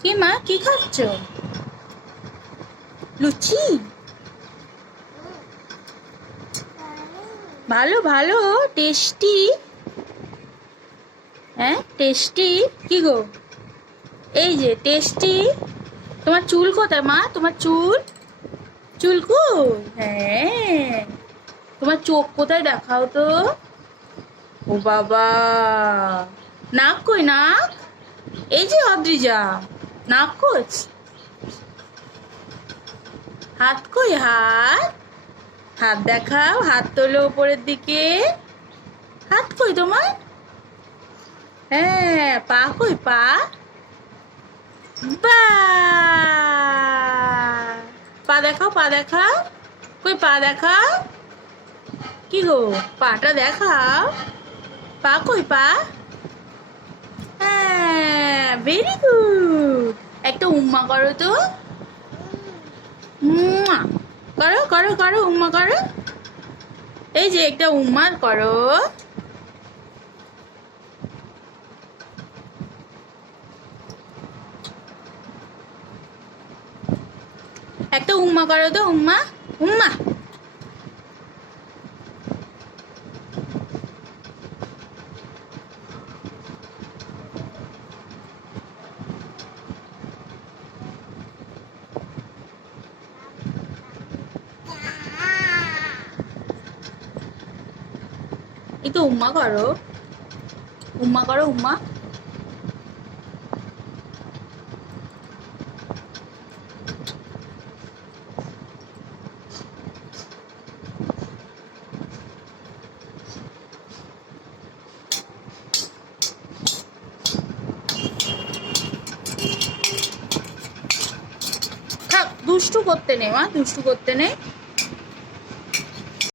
কি মা, কি খাচ্ছ? লুচি? ভালো ভালো, টেস্টি। হ্যাঁ টেস্টি। কি গো, এই যে টেস্টি। তোমার চুল কোথায় মা? তোমার চুল, চুল কই? হ্যাঁ, তোমার চোখ কোথায় দেখাও তো। ও বাবা, নাক কই নাক? এই যে অদ্রিজা, নাক কই? হাত কই হাত? হাত দেখাও, হাত তোলো উপরের দিকে। হাত কই তোমার? হ্যাঁ, পা কই পা? বা, পা দেখাও, পা দেখাও। কই পা দেখাও। কি গো, পাটা দেখাও। পা কই পা? হ্যাঁ, ভেরি গুড। একটা উম্মা করো তো। মুয়া। করো করো করো, উম্মা করো। এই যে একটা উম্মা করো। একটা উম্মা করো তো, উম্মা উম্মা। একটু উম্মা করো, উম্মা করো উম্মা। থাক, দুষ্টু করতে নেই মা, দুষ্টু করতে নেই।